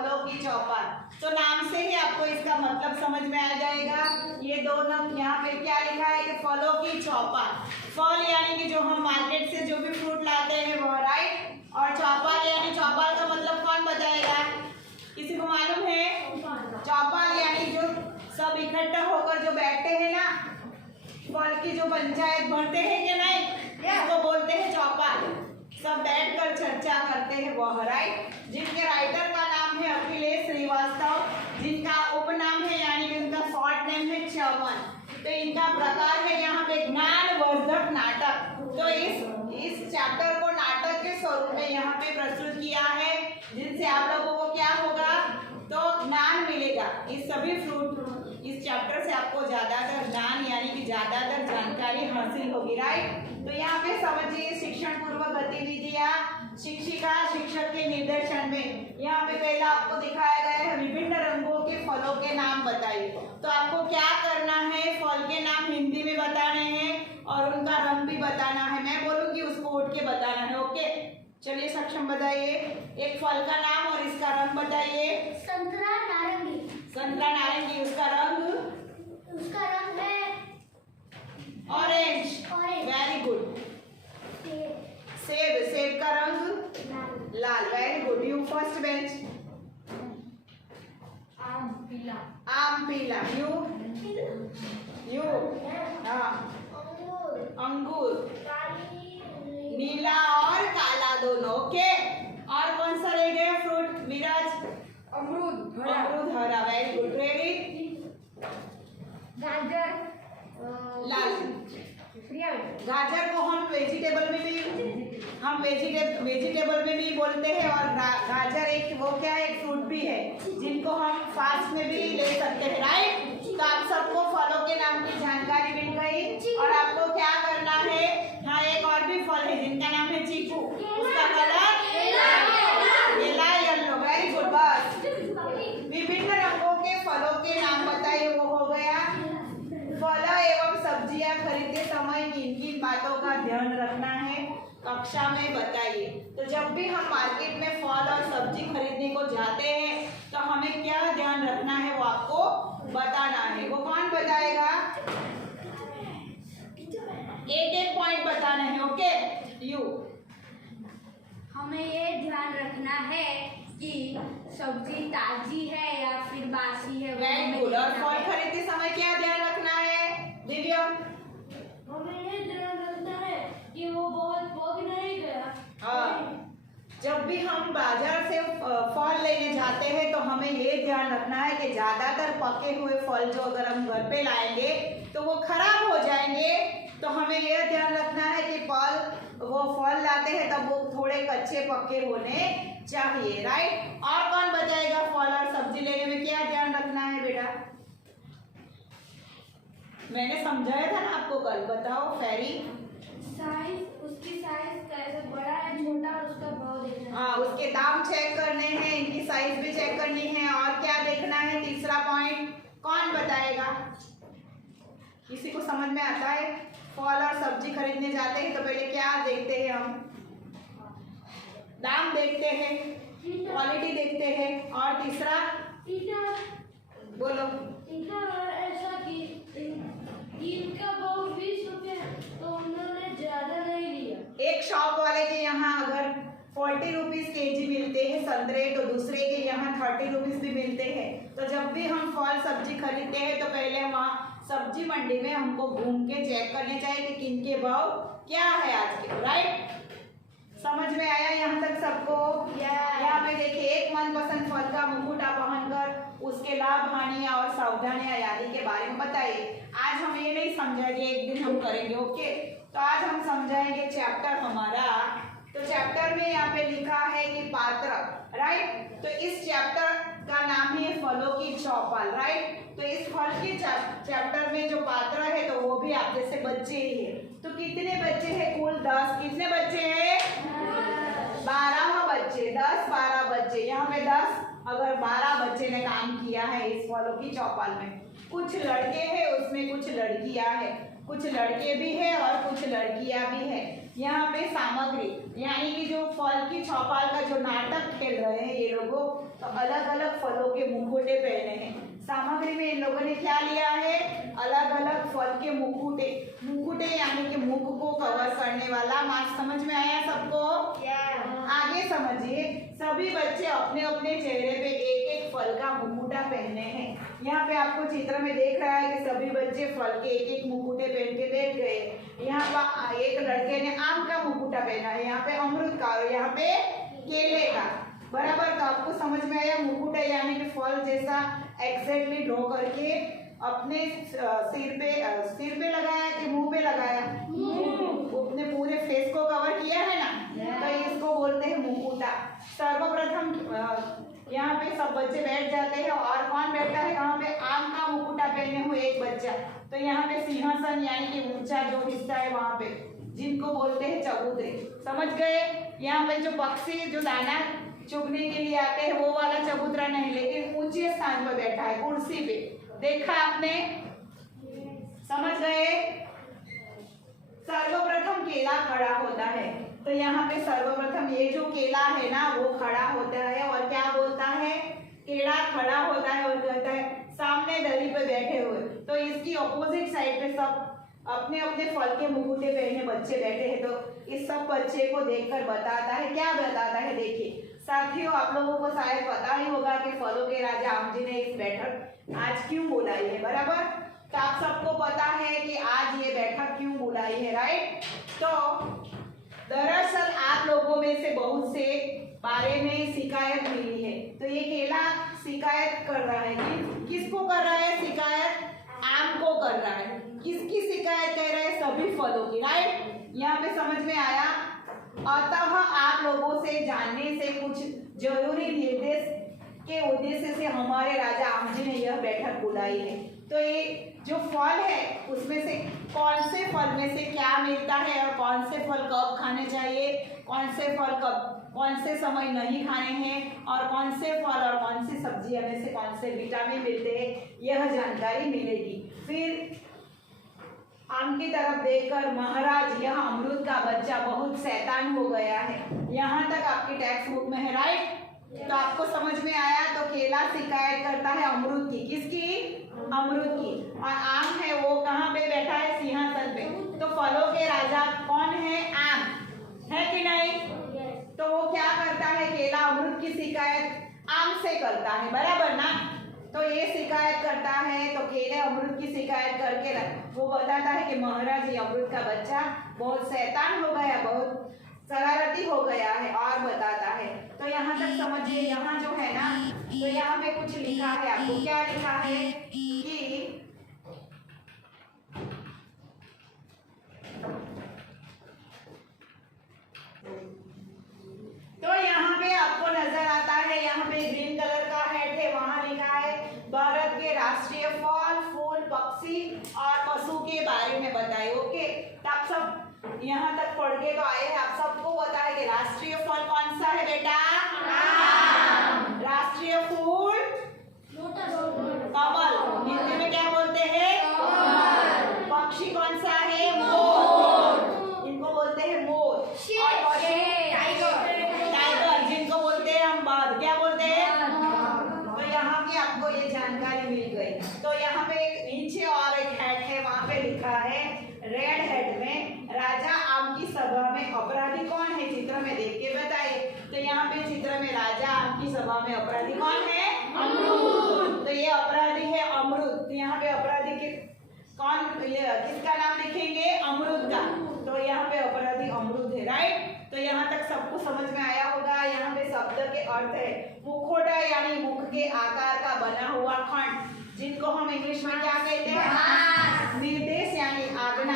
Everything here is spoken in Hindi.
फलों की चौपाल। तो नाम से ही आपको इसका मतलब समझ में आ जाएगा। ये दोनों यहाँ पे क्या लिखा है कि फलों की चौपाल। फल यानी कि जो हम मार्केट से जो भी फ्रूट लाते हैं वो, राइट। और चौपाल यानी चौपाल का मतलब कौन बताएगा, किसी को मालूम है? चौपाल यानी जो सब इकट्ठा होकर जो बैठते हैं ना, फल की जो पंचायत भरते हैं कि नहीं, इसको बोलते हैं चौपाल। सब बैठकर चर्चा करते हैं वह, राइट। जिनके राइटर का नाम है अखिलेश श्रीवास्तव, जिनका उपनाम है यानी कि उनका शॉर्ट नेम है च्यवन। तो इनका प्रकार है यहाँ पे ज्ञानवर्धक नाटक। तो इस चैप्टर को नाटक के स्वरूप में यहाँ पे प्रस्तुत किया है, जिनसे आप लोगों को क्या होगा, तो ज्ञान मिलेगा। इस सभी फ्रूट इस चैप्टर से आपको ज्यादातर ज्ञान यानी कि ज्यादातर जानकारी हासिल होगी, राइट। तो यहाँ पे समझिए शिक्षण पूर्वक गतिविधियाँ शिक्षिका शिक्षक के निर्देशन में। यहाँ पे पहला आपको दिखाया गया है विभिन्न रंगों के फलों के नाम बताइए। तो आपको क्या करना है, फल के नाम हिंदी में बताने हैं और उनका रंग भी बताना है। मैं बोलूँगी उसको उठ के बताना है, ओके। चलिए सक्षम बताइए एक फल का नाम और इसका रंग बताइए। संतरा नारंगी। संतरा नारंगी, उसका रंग है ऑरेंज। ऑरेंज। Very good. सेब, सेब का रंग लाल। Very good. You first bench. आम पीला। आम पीला। यू हाँ अंगूर नीला और काला दोनों, ओके। और कौन सा रह गया फ्रूट विराज? अमरूद अमरूद हरा। Very good. प्रेरित? गाजर लाल। गाजर को हम वेजिटेबल में भी बोलते हैं और गाजर एक वो क्या है, एक फ्रूट भी है जिनको हम फास्ट में भी ले सकते हैं, राइट। तो आप सबको फलों के नाम की जानकारी मिल गई और आपको क्या करना है, हाँ एक और भी फल है जिनका नाम है चीकू। उसका कलर केला येलो। Very good. बस विभिन्न रंगों के फलों के नाम बताइए, वो हो गया। फल एवं सब्जियां खरीदते समय किन किन बातों का ध्यान रखना है कक्षा में बताइए। तो जब भी हम मार्केट में फल और सब्जी खरीदने को जाते हैं तो हमें क्या ध्यान रखना है वो आपको बताना है। वो कौन बताएगा? एक एक पॉइंट बताना है, ओके। यू हमें ये ध्यान रखना है कि सब्जी ताजी है या फिर बासी है। Very good. और फल खरीदते समय क्या ध्यान रखना है दिव्या? हमें ये ध्यान रखना है कि वो बहुत पक नहीं गया। हाँ, जब भी हम बाजार से फल लेने जाते हैं तो हमें ये ध्यान रखना है कि ज्यादातर पके हुए फल जो अगर हम घर पे लाएंगे तो वो खराब हो जाएंगे। तो हमें यह ध्यान रखना है कि वो फल लाते हैं तब वो थोड़े कच्चे पक्के होने चाहिए, राइट। और कौन बताएगा फल और सब्जी लेने में क्या ध्यान रखना है बेटा? मैंने समझाया था ना आपको कल, बताओ। फेरी साइज, उसकी साइज कैसे बड़ा है छोटा, उसका भाव देखना है। हाँ, उसके दाम चेक करने हैं, इनकी साइज भी चेक करनी है। और क्या देखना है तीसरा पॉइंट, कौन बताएगा? किसी को समझ में आता है? फल और सब्जी खरीदने जाते हैं तो पहले क्या देखते हैं हम? दाम देखते हैं, क्वालिटी देखते हैं। और तीसरा बोलो। ऐसा कि इनका भाव 20 रुपये तो उन्होंने ज्यादा नहीं लिया। एक शॉप वाले के यहाँ अगर 40 रुपीज केजी मिलते हैं संतरे, तो दूसरे के यहाँ 30 रुपीज भी मिलते हैं। तो जब भी हम फल सब्जी खरीदते हैं तो पहले वहाँ सब्जी मंडी में हमको घूम के चेक करने चाहिए कि किन के भाव क्या है आज के, राइट। समझ में आया यहाँ तक सबको? यहाँ पे देखिए, एक मनपसंद फल का मुकुटा पहनकर उसके लाभ हानियां और सावधानियां आदि के बारे में बताइए। आज हम ये नहीं समझाएंगे, एक दिन हम करेंगे, ओके। तो आज हम समझाएंगे चैप्टर हमारा। तो चैप्टर में यहाँ पे लिखा है कि पात्र, राइट। तो इस चैप्टर का नाम है फलों की चौपाल, राइट। तो इस फल के चैप्टर में जो पात्र है तो वो भी आप जैसे बच्चे ही है। तो कितने बच्चे हैं कुल? 10। कितने बच्चे हैं? 12 बच्चे। 10 12 बच्चे। यहाँ पे 10 अगर 12 बच्चे ने काम किया है इस फलों की चौपाल में। कुछ लड़के हैं उसमें, कुछ लड़कियां हैं, कुछ लड़के भी है और कुछ लड़कियां भी है। यहाँ पे सामग्री यानी कि जो फल की की चौपाल का जो नाटक खेल रहे हैं ये लोगों, तो अलग अलग फलों के मुखौटे पहने हैं। सामग्री में इन लोगों ने क्या लिया है? अलग अलग फल के मुकुटे। मुकुटे यानी कि मुख को कवर करने वाला मास्क। समझ में आया सबको? आगे समझिए, सभी बच्चे अपने अपने चेहरे पे एक एक फल का मुकुटा पहने हैं। यहाँ पे आपको चित्र में देख रहा है कि सभी बच्चे फल के एक एक मुकुटे पहन के बैठ गए। यहाँ पर एक लड़के ने आम का मुकुटा पहना है, यहाँ पे अमरूद का और यहाँ पे केले का। बराबर? तो आपको समझ में आया? मुकुटा यानी कि फल जैसा एग्जैक्टली ड्रॉ करके अपने सिर पे लगाया कि मुंह पे लगाया? अपने पूरे फेस को कवर किया है ना, तो इसको बोलते हैं मुकुटा। सर्वप्रथम यहाँ पे सब बच्चे बैठ जाते हैं और कौन बैठता है कहाँ पे? आम का मुकुटा पहने हुए एक बच्चा। तो यहाँ पे सिंहासन यानी कि ऊंचा जो हिस्सा है वहाँ पे, जिनको बोलते हैं चबूतरे। समझ गए? यहाँ पे जो पक्षी जो दाना चुगने के लिए आते हैं वो वाला चबूतरा नहीं, लेकिन ऊंचे स्थान पर बैठा है, कुर्सी पे। देखा आपने? समझ गए? सर्वप्रथम केला खड़ा होता है, तो यहाँ पे सर्वप्रथम ये जो केला है ना वो खड़ा होता है और क्या बोलता है? केला खड़ा होता है और कहता है सामने दरी पे बैठे हुए। तो इसकी ऑपोजिट साइड पे सब अपने अपने फल के मुकुटे पहने बच्चे बैठे हैं। तो इस सब बच्चे को देखकर बताता है, क्या बताता है? देखिए साथियों, आप लोगों को शायद पता ही होगा कि फलों के राजा आम जी ने इस बैठक आज क्यों बुलाई है। बराबर? तो आप सबको पता है कि आज ये बैठक क्यों बुलाई है, राइट? तो दरअसल आप लोगों में से बहुत से बारे में शिकायत मिली है। तो ये केला शिकायत कर रहा है, किसको कर रहा है शिकायत? आम को कर रहा है। किसकी शिकायत कर रहा है? सभी फलों की, राइट? यहाँ पे समझ में आया? अतः आप लोगों से जानने से कुछ जरूरी निर्देश के उद्देश्य से हमारे राजा आम जी ने यह बैठक बुलाई है। तो ये जो फल है उसमें से कौन से फल में से क्या मिलता है और कौन से फल कब खाने चाहिए, कौन से फल कब कौन से समय नहीं खाने हैं, और कौन से फल और कौन सी सब्जियां में से कौन से विटामिन मिलते हैं, यह जानकारी मिलेगी। फिर आम की तरफ देखकर महाराज, यह अमरूद का बच्चा बहुत शैतान हो गया है। यहाँ तक आपकी टेक्स्ट बुक में है, राइट? तो आपको समझ में आया? तो केला शिकायत करता है अमरूद की, किसकी? अमरूद की। और आम है वो कहाँ पे बैठा है? सिंहासन पे। तो फलों के राजा कौन है? आम है कि नहीं? तो वो क्या करता है? केला अमरूद की शिकायत आम से करता है, बराबर ना? तो ये शिकायत करता है, तो केले अमरूद की शिकायत करके वो बताता है कि महाराज ये अमरूद का बच्चा बहुत शैतान हो गया, बहुत शरारती हो गया है, और बताता है। तो यहाँ तक समझिए। यहाँ जो है ना, तो यहाँ पे कुछ लिखा है, आपको क्या लिखा है कि तो यहाँ पे आपको नजर आता है, यहाँ पे ग्रीन कलर का हेड है, वहां लिखा है भारत के राष्ट्रीय फल, फूल, पक्षी और पशु के बारे में बताए। ओके, तो आप सब यहाँ तक पढ़ के तो आए हैं, आप सबको पता है कि राष्ट्रीय फल कौन सा है बेटा? राष्ट्रीय फूल कमल, हिंदी में क्या बोलते हैं? पक्षी कौन सा है? मोर, इनको बोलते हैं मोर। और टाइगर, जिनको बोलते हैं हम बाघ, क्या बोलते हैं? तो यहाँ की आपको ये जानकारी मिल गई। तो यहाँ पे एक नीचे और एक हेड है, वहां पे लिखा है रेड हेड में, राजा आम की सभा में अपराधी कौन है? चित्र में देख के बताइए। तो यहाँ पे चित्र में राजा आम की सभा में अपराधी कौन है? अमरूद। तो ये अपराधी है अमरूद। तो यहाँ पे अपराधी के कौन, किसका नाम लिखेंगे? अमरूद का। तो यहाँ पे अपराधी अमरूद है, राइट? तो यहाँ तक सबको समझ में आया होगा। यहाँ पे शब्द के अर्थ है मुखौटा, यानी मुख के आकार का बना हुआ खंड, जिनको हम इंग्लिश में क्या कहते हैं? निर्देश यानी आज्ञा